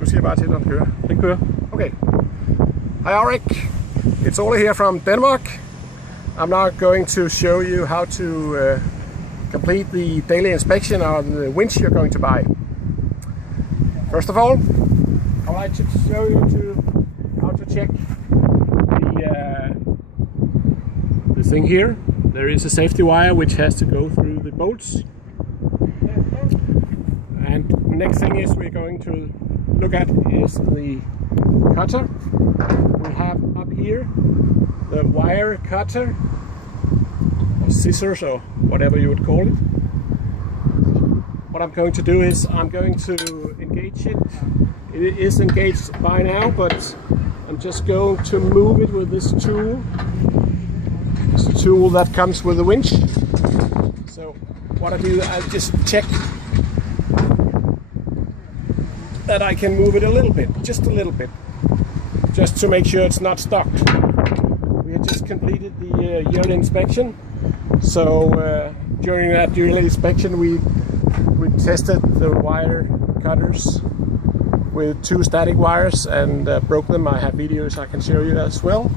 Du siger bare til, når den kører. Den kører. Okay. Hi Ulrik, it's Ole here from Denmark. I'm now going to show you how to complete the daily inspection on the winch you're going to buy. First of all, I'd like to show you how to check the thing here. There is a safety wire which has to go through the bolts. And next thing is we're going to look at is the cutter. We have up here the wire cutter, or scissors, or whatever you would call it. What I'm going to do is I'm going to engage it. It is engaged by now, but I'm just going to move it with this tool. It's a tool that comes with the winch. So what I do, I just check that I can move it a little bit, just a little bit, just to make sure it's not stuck. We had just completed the yearly inspection, so during that yearly inspection we tested the wire cutters with 2 static wires and broke them. I have videos I can show you as well.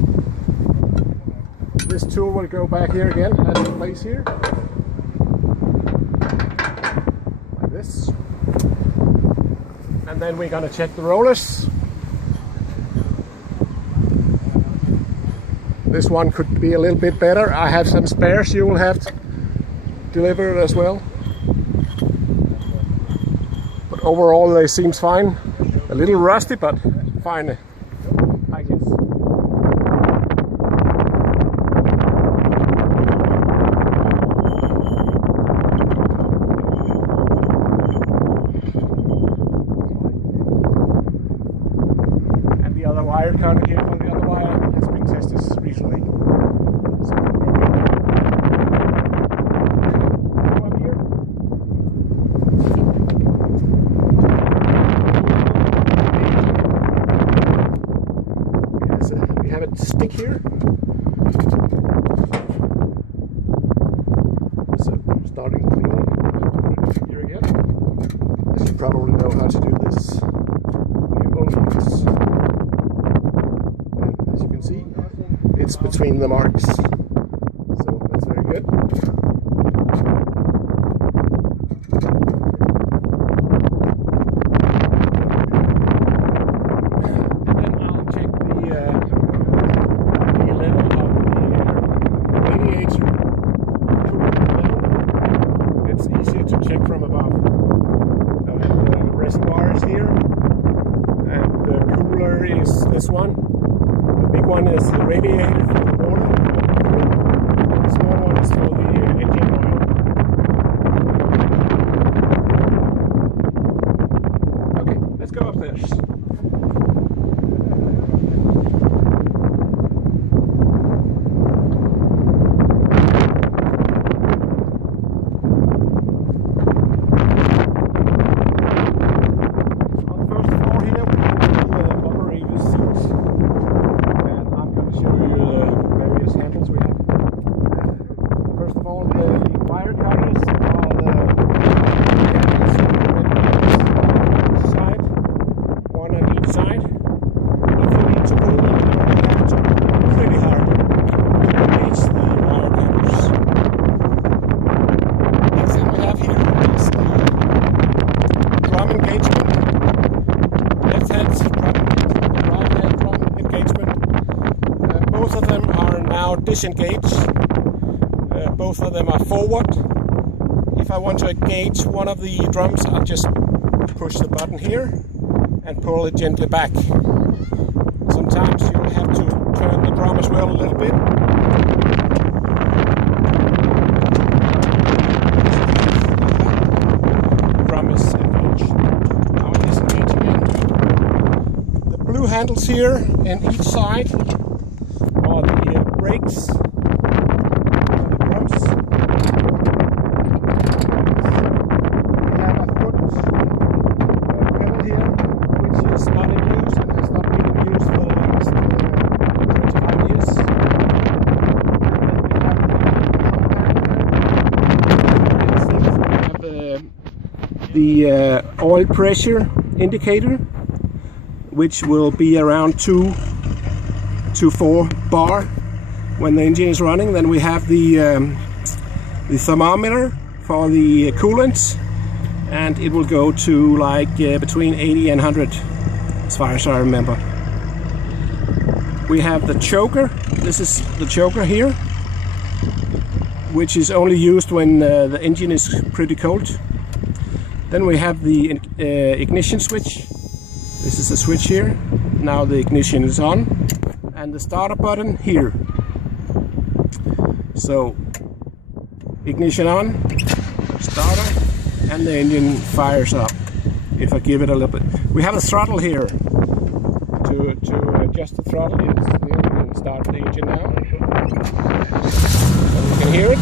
This tool will go back here again, has a place here, like this. And then we're going to check the rollers. This one could be a little bit better. I have some spares you will have delivered as well. But overall they seem fine. A little rusty, but fine, I guess. Wire cutter here for the other wire has been tested recently. So go up here. We have a stick here. So starting cleaning. Put it here again. As you probably know how to do this. You only use. As you can see, it's between the marks, so that's very good. And then I'll check the level of the radiator level. It's easier to check from above. The reservoir is here, and the cooler is this one. The big one is the radiator for the water. The small one is for the engine oil. Okay, let's go upstairs. On the first floor here we have the operator's seat. Show you the various handles we have. First of all, the wire cutters are the handles on each side, one on each side. If you need to pull them, you have to pull pretty hard to engage the wire cutters. Next thing we have here is the drum engagement. Left hand drum engagement, right hand drum engagement. Both of them are now disengaged. Both of them are forward. If I want to engage one of the drums, I'll just push the button here and pull it gently back. Sometimes you will have to turn the drum as well a little bit. handles here, and each side are the brakes, the drums. We have a foot pedal here, which is not in use and has not been in use for the last 25 years. And we have the oil pressure indicator, which will be around 2 to 4 bar when the engine is running. Then we have the thermometer for the coolant, and it will go to like between 80 and 100 as far as I remember. We have the choker. This is the choker here, which is only used when the engine is pretty cold. Then we have the ignition switch. This is the switch here. Now the ignition is on, and the starter button here. So ignition on, starter, and the engine fires up. If I give it a little bit, we have a throttle here to adjust the throttle. Yes, the engine start the engine now. So you can hear it.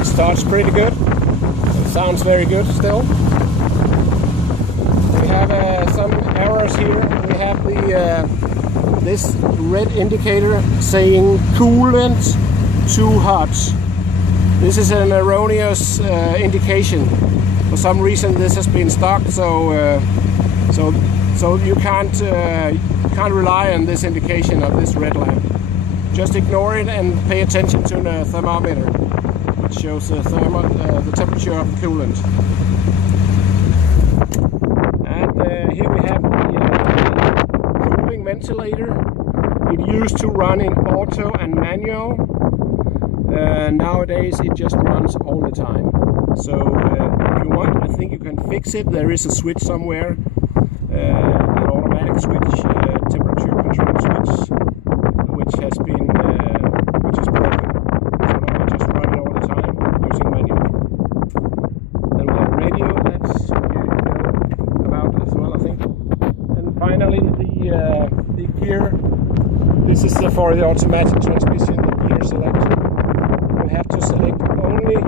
It starts pretty good. It sounds very good still. We have some errors here. We have the this red indicator saying coolant too hot. This is an erroneous indication. For some reason this has been stocked, so you can't rely on this indication of this red lamp. Just ignore it and pay attention to the thermometer, which shows the temperature of the coolant. Here we have the cooling ventilator. It used to run in auto and manual. Nowadays it just runs all the time. So if you want, I think you can fix it. There is a switch somewhere, an automatic switch, temperature control switch, which is broken. So now I just run it all the time using manual. Then we have radio. That's finally, the gear. This is for the automatic transmission, the gear selection. We have to select only gear.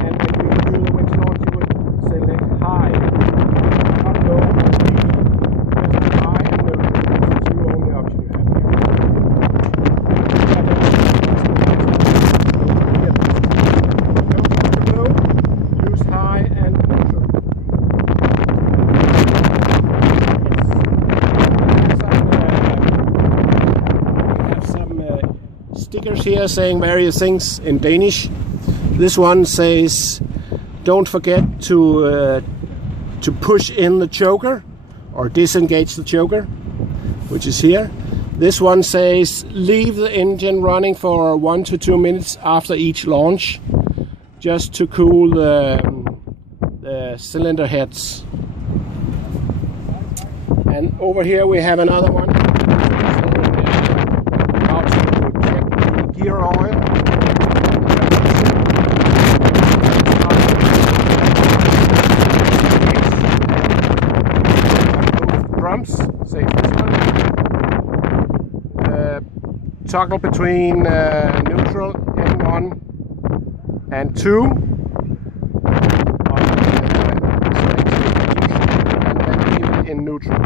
And when you do the winch launch, you will select high, not low, just high and low. That's the only option you have here. Stickers here saying various things in Danish. This one says, don't forget to push in the choker or disengage the choker, which is here. This one says, leave the engine running for 1 to 2 minutes after each launch, just to cool the cylinder heads. And over here we have another one. Gear oil. Drums, say this one. Toggle between neutral N1 and 2. And then keep it in neutral.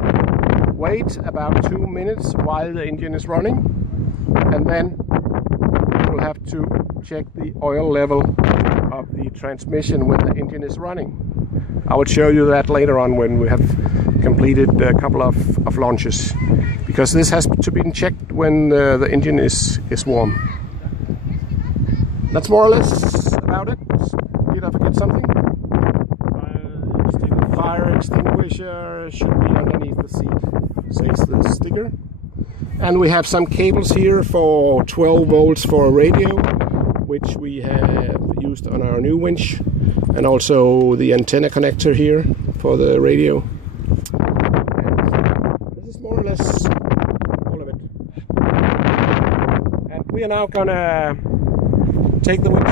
Wait about 2 minutes while the engine is running, and then we'll have to check the oil level of the transmission when the engine is running. I will show you that later on when we have completed a couple of launches, because this has to be checked when the engine is warm. That's more or less about it. Did I forget something? Fire extinguisher should be underneath the seat, says the sticker. And we have some cables here for 12 volts for a radio, which we have used on our new winch, and also the antenna connector here for the radio. And this is more or less all of it. And we are now gonna take the winch